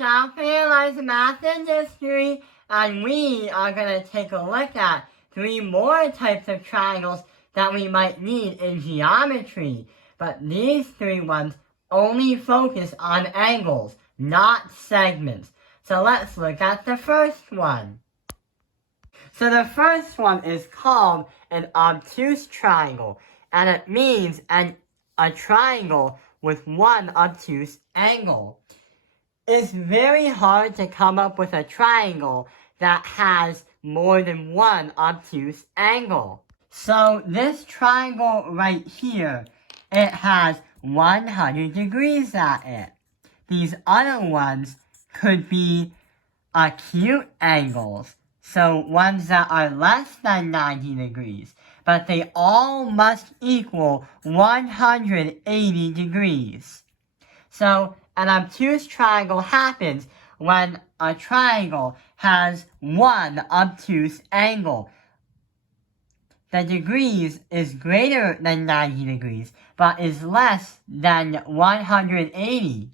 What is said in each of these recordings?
South Carolina's Math and History, and we are going to take a look at 3 more types of triangles that we might need in geometry. But these 3 ones only focus on angles, not segments. So let's look at the first one. So the first one is called an obtuse triangle, and it means a triangle with one obtuse angle. It's very hard to come up with a triangle that has more than one obtuse angle. So this triangle right here, it has 100 degrees at it. These other ones could be acute angles, so ones that are less than 90 degrees, but they all must equal 180 degrees. So an obtuse triangle happens when a triangle has one obtuse angle. The degrees is greater than 90 degrees, but is less than 180.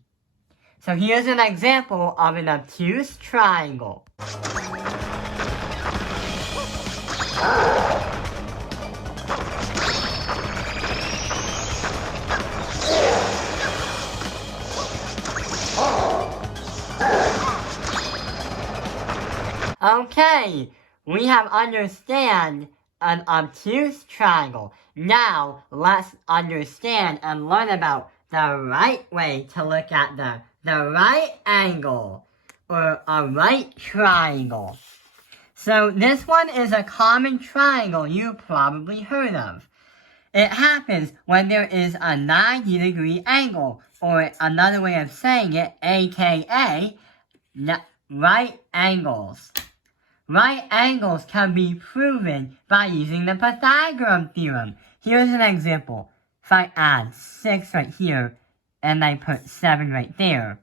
So here's an example of an obtuse triangle. Okay, we have understand an obtuse triangle. Now, let's understand and learn about the right way to look at the right angle, or a right triangle. So this one is a common triangle you probably heard of. It happens when there is a 90-degree angle, or another way of saying it, aka right angles. Right angles can be proven by using the Pythagorean theorem. Here's an example. If I add 6 right here, and I put 7 right there.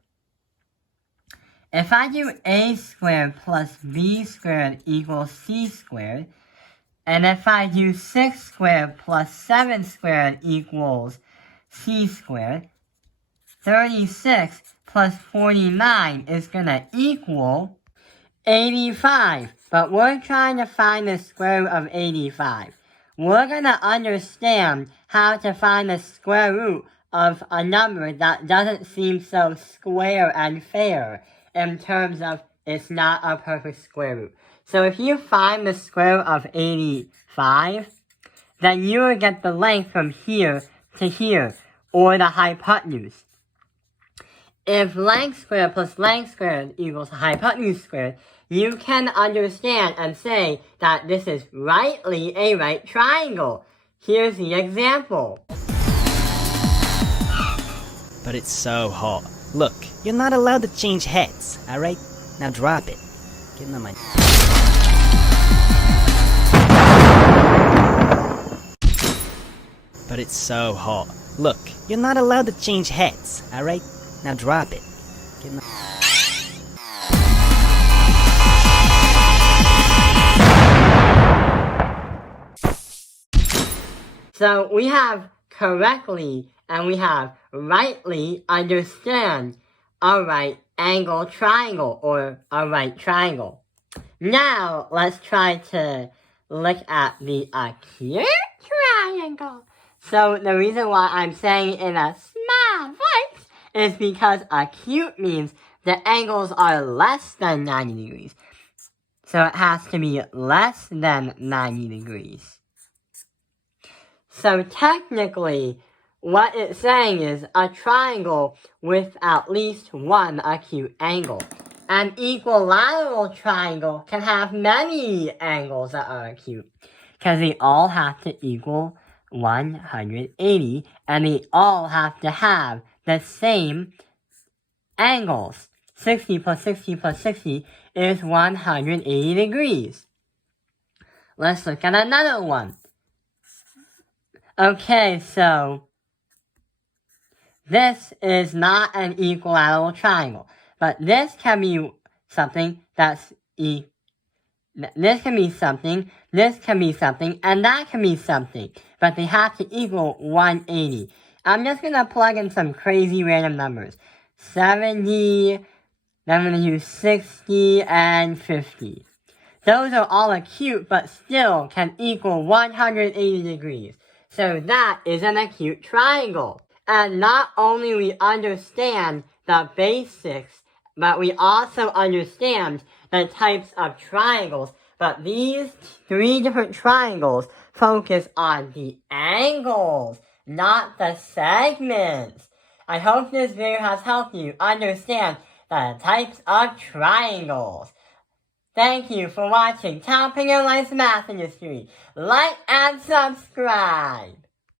If I do a squared plus b squared equals c squared, and if I do 6 squared plus 7 squared equals c squared, 36 plus 49 is going to equal 85, but we're trying to find the square root of 85. We're going to understand how to find the square root of a number that doesn't seem so square and fair in terms of it's not a perfect square root. So if you find the square root of 85, then you will get the length from here to here, or the hypotenuse. If length squared plus length squared equals hypotenuse squared, you can understand and say that this is rightly a right triangle. Here's the example. But it's so hot. Look, you're not allowed to change heads, alright? Now drop it. Get in my... But it's so hot. Look, you're not allowed to change heads, alright? Now drop it. Get in the... So we have correctly and we have rightly understand a right angle triangle, or a right triangle. Now let's try to look at the acute triangle. So the reason why I'm saying it in a small voice is because acute means the angles are less than 90 degrees. So it has to be less than 90 degrees. So technically, what it's saying is a triangle with at least one acute angle. An equilateral triangle can have many angles that are acute, because they all have to equal 180, and they all have to have the same angles. 60 plus 60 plus 60 is 180 degrees. Let's look at another one. Okay, so this is not an equilateral triangle, but this can be something that's this can be something, this can be something, and that can be something, but they have to equal 180. I'm just gonna plug in some crazy random numbers. 70, Then I'm going to use 60 and 50. Those are all acute, but still can equal 180 degrees. So that is an acute triangle. And not only we understand the basics, but we also understand the types of triangles. But these 3 different triangles focus on the angles, not the segments. I hope this video has helped you understand the types of triangles. Thank you for watching Topping Your Life's Math Industry. Like and subscribe.